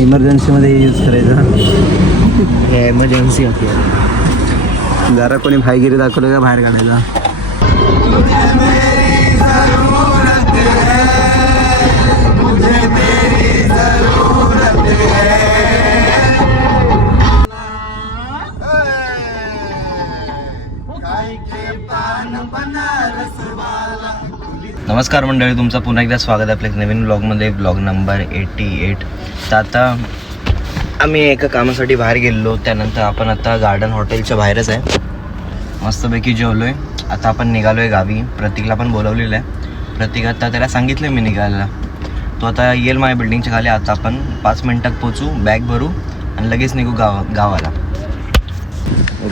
इमर्जन्सीमध्ये यूज करायचा. हे एमर्जन्सी आपली. जरा कोणी भाईगिरी दाखवलं का बाहेर काढायचा. नमस्कार मंडळी, तुमचं पुन्हा एकदा स्वागत आहे आपल्या नवीन ब्लॉगमध्ये, ब्लॉग नंबर 88. तर आता आम्ही एका कामासाठी बाहेर गेलेलो. त्यानंतर आपण आता गार्डन हॉटेलच्या बाहेरच आहे. मस्तपैकी जेवलो आहे. आता आपण निघालो आहे गावी. प्रतीकला पण बोलवलेलं आहे. प्रतीक आता त्याला सांगितलं मी निघायला. तो आता येईल माझ्या बिल्डिंगच्या खाली. आता आपण 5 मिनिटात पोचू, बॅग भरू आणि लगेच निघू गावाला.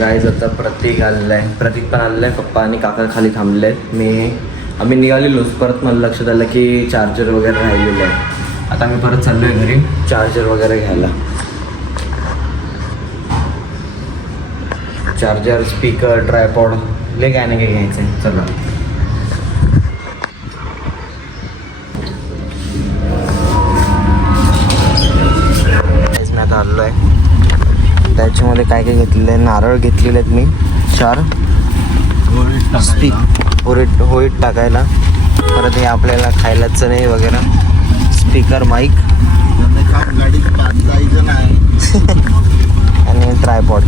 गाईज आता प्रतीक आलेला आहे. प्रतीक पण आलेला आहे. पप्पा आणि काका खाली थांबले आहेत. आम्ही निघालेलोच. परत मला लक्षात आलं की चार्जर वगैरे राहिलेलं आहे. आता मी परत चाललो आहे घरी चार्जर वगैरे घ्यायला. चार्जर, स्पीकर, ट्रायपॉड ले काय नाही घ्यायचं आहे. चला मी आता आलो आहे. त्याच्यामध्ये काय काय घेतलेलं आहे. नारळ घेतलेले आहेत मी 4. होळीत टाकायला. परत हे आपल्याला खायला चणे वगैरे, स्पीकर, माईक आणि ट्रायपॉड.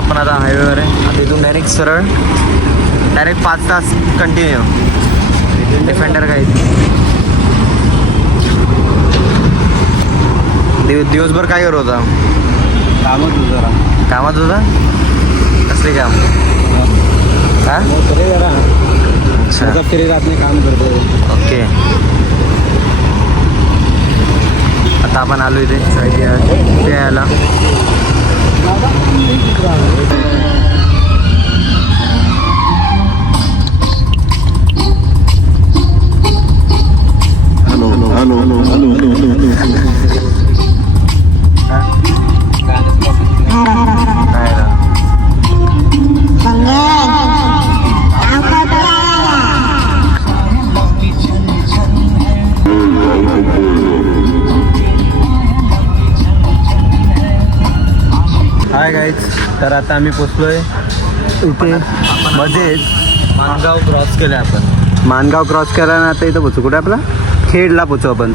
आपण आता हायवेवर आहे. तिथून डायरेक्ट सरळ 5 तास कंटिन्यू. डिफेंडर काय दिवसभर काय करत होता? कामात होता. कसले काम? अच्छा, फ्री राहत काम करतो. ओके. आता आपण आलो इथे प्यायला. हाय गाईज, तर आता आम्ही पोचलोय इथे मध्येच. मानगाव क्रॉस केलं आपण. मानगाव क्रॉस केला ना. आता इथं पोचू. कुठे आपला खेडला पोचू आपण.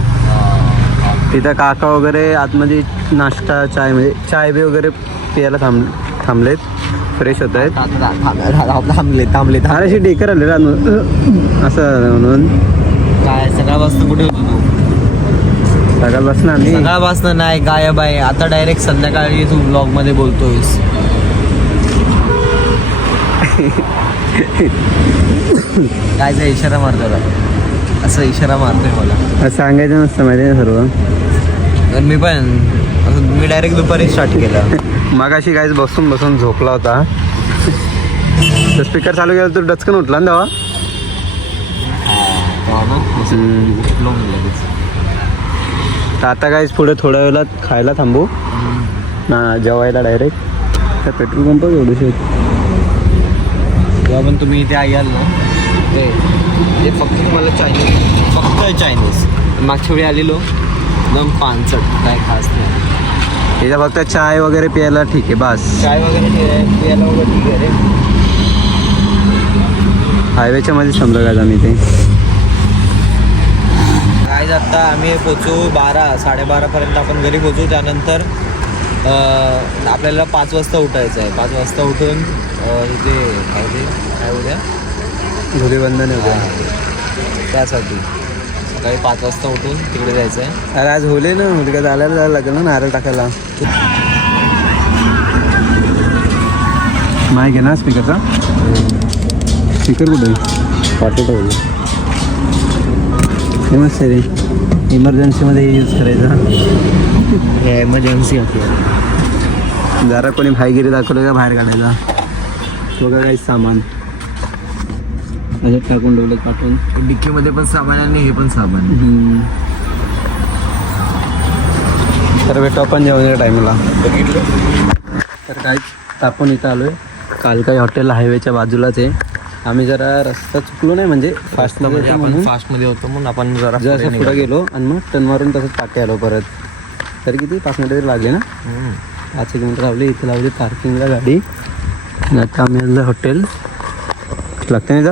तिथं काका वगैरे आतमध्ये नाश्ता, चाय म्हणजे चाय बी वगैरे प्यायला थांबलेत. फ्रेश होत आहेत. थांबले. अरे अशी डेकर आले असं म्हणून. काय सकाळपासून कुठे होतो तू? सकाळपासून आम्ही सकाळपासून नाही, गायब आहे. आता डायरेक्ट संध्याकाळी तू ब्लॉग मध्ये बोलतोयस. कायचा इशारा मारतोय का? असं इशारा मारतोय मला. सांगायचं नसतं माहिती आहे सर्व. मी डायरेक्ट दुपारी स्टार्ट केलं. मग अशी काहीच बसून झोपला होता. तर स्पीकर चालू केला तर डचकन उठला ना तेव्हा. तर आता काहीच पुढे थोड्या वेळात खायला थांबू ना, जेवायला डायरेक्ट. तर पेट्रोल पंप एवढीशी जेव्हा पण तुम्ही इथे याल ना, ते फक्त मला चायनीज. मागच्या वेळी आलेलो एकदम पानसट, काय खास नाही. इथं फक्त चाय वगैरे प्यायला ठीक आहे बस. चाय वगैरे प्यायला वगैरे ठीक आहे रे. हायवेच्या मध्ये समजा काय आम्ही ते. आता आम्ही पोचू 12-12:30 पर्यंत आपण घरी पोचू. त्यानंतर आपल्याला 5 वाजता उठायचं आहे. 5 वाजता उठून इथे काय उद्या धुलीवंदन आहे उद्या. त्यासाठी सकाळी 5 वाजता उठून तिकडे जायचं आहे. अरे आज होले ना, उद्या जायला जायला लागेल ना नारळ टाकायला. माईक आहे ना स्पीकरचा? स्पीकर कुठे पाठवतो फेमस आहे रे. इमर्जन्सीमध्ये यूज करायचा. एमर्जन्सी होती. जरा कोणी भाईगिरी दाखवलं का बाहेर काढायचा. तो का काही सामान त्याच्यात टाकून ठेवलं पाठवून. डिक्कीमध्ये पण सामान आणि हे पण सामान. तर भेटू आपण जेवणाच्या टाईमला. तर काय आपण इथं आलो आहे कालकाई हॉटेल हायवेच्या बाजूलाच आहे. आम्ही जरा रस्ता चुकलो नाही म्हणजे फास्टमध्ये म्हणून फास्टमध्ये होतो म्हणून आपण जरा जसं पुढे गेलो आणि मग टर्न मारून तसंच पाठी आलो परत. तरी किती 5 मिनिटं तरी लागले ना. 5 मिनिटं लावली. इथे लावली पार्किंगला गाडी. आणि आता आम्ही आलं हॉटेल लागते नाही जा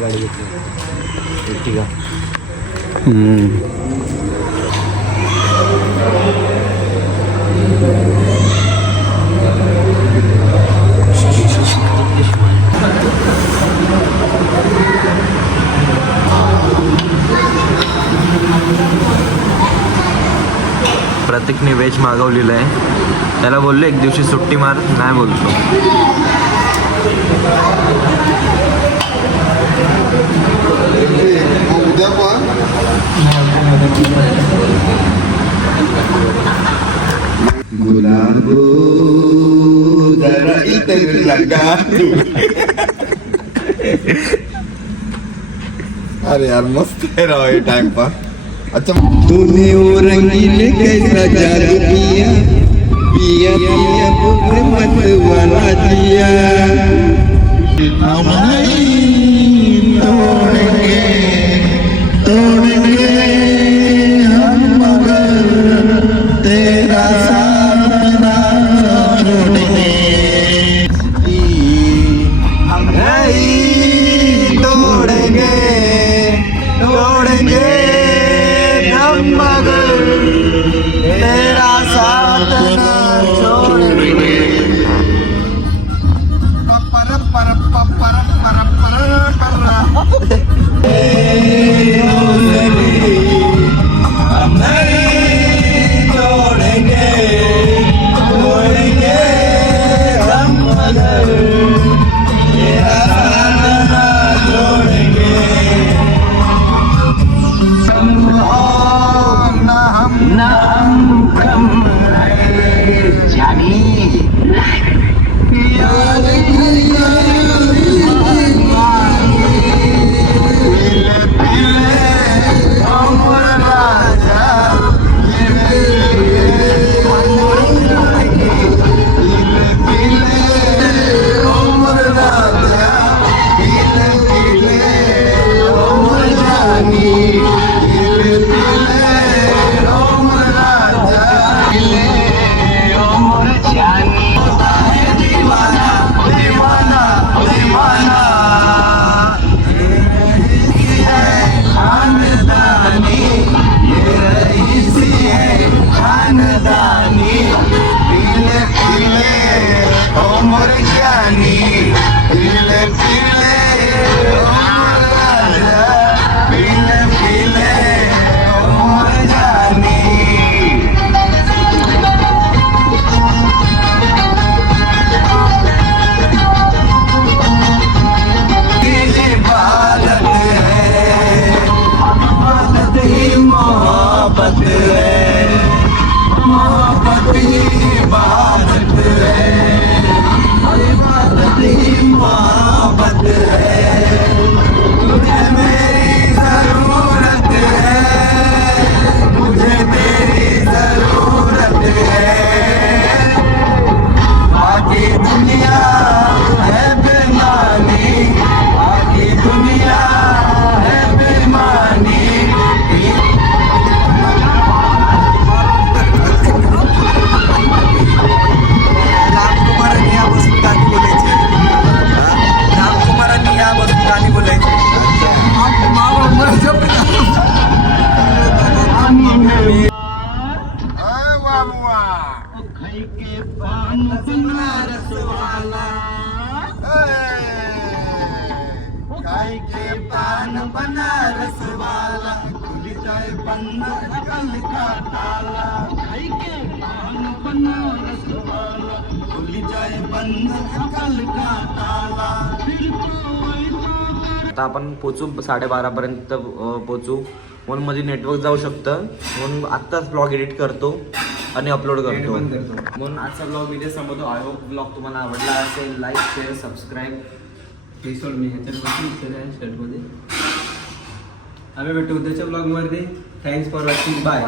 गाडी घेतली. ठीक आहे. प्रतीकने व्हेज मागवलेलं आहे. त्याला बोललो एक दिवशी सुट्टी मार, नाही बोलतो. गुलाबो जरा इतर लगा. अरे यार मस्त है राव ये टाइम पास. अच्छा तूने वो रंगीले कैसा जादू किया, पिया पिया पुत्र मत वाला दिया. हम नहीं तोड़ेंगे तोड़ेंगे हम मगर तेरा साथ ना छोड़ेंगे. हम नहीं तोड़ेंगे तोड़ेंगे हम मगर तेरा साथ ना छोड़ेंगे. पर पर पर पर पर हम नहीं तोड़ेंगे तोड़ेंगे हम मगर तेरा साथ ना छोड़ेंगे. ना हम कम रहे जानी याद मोहब्बत है. काय के पान बनारस वाला खुली जाए बंद कल का ताला काय के पान बनारस वाला खुली जाए बंद कल का ताला आता आपण पोचू 12:30 पर्यंत पोचू. म्हणून मध्ये नेटवर्क जाऊ शकतं म्हणून आत्ताच ब्लॉग एडिट करतो आणि अपलोड करतो. म्हणून आजचा ब्लॉग इथे संपवतो. आय होप ब्लॉग तुम्हाला आवडला असेल. Like share subscribe. रिसोड मी ह्याच्यामध्ये शर्टमध्ये आम्ही भेटू उद्याच्या ब्लॉगमध्ये. Thanks for watching. बाय.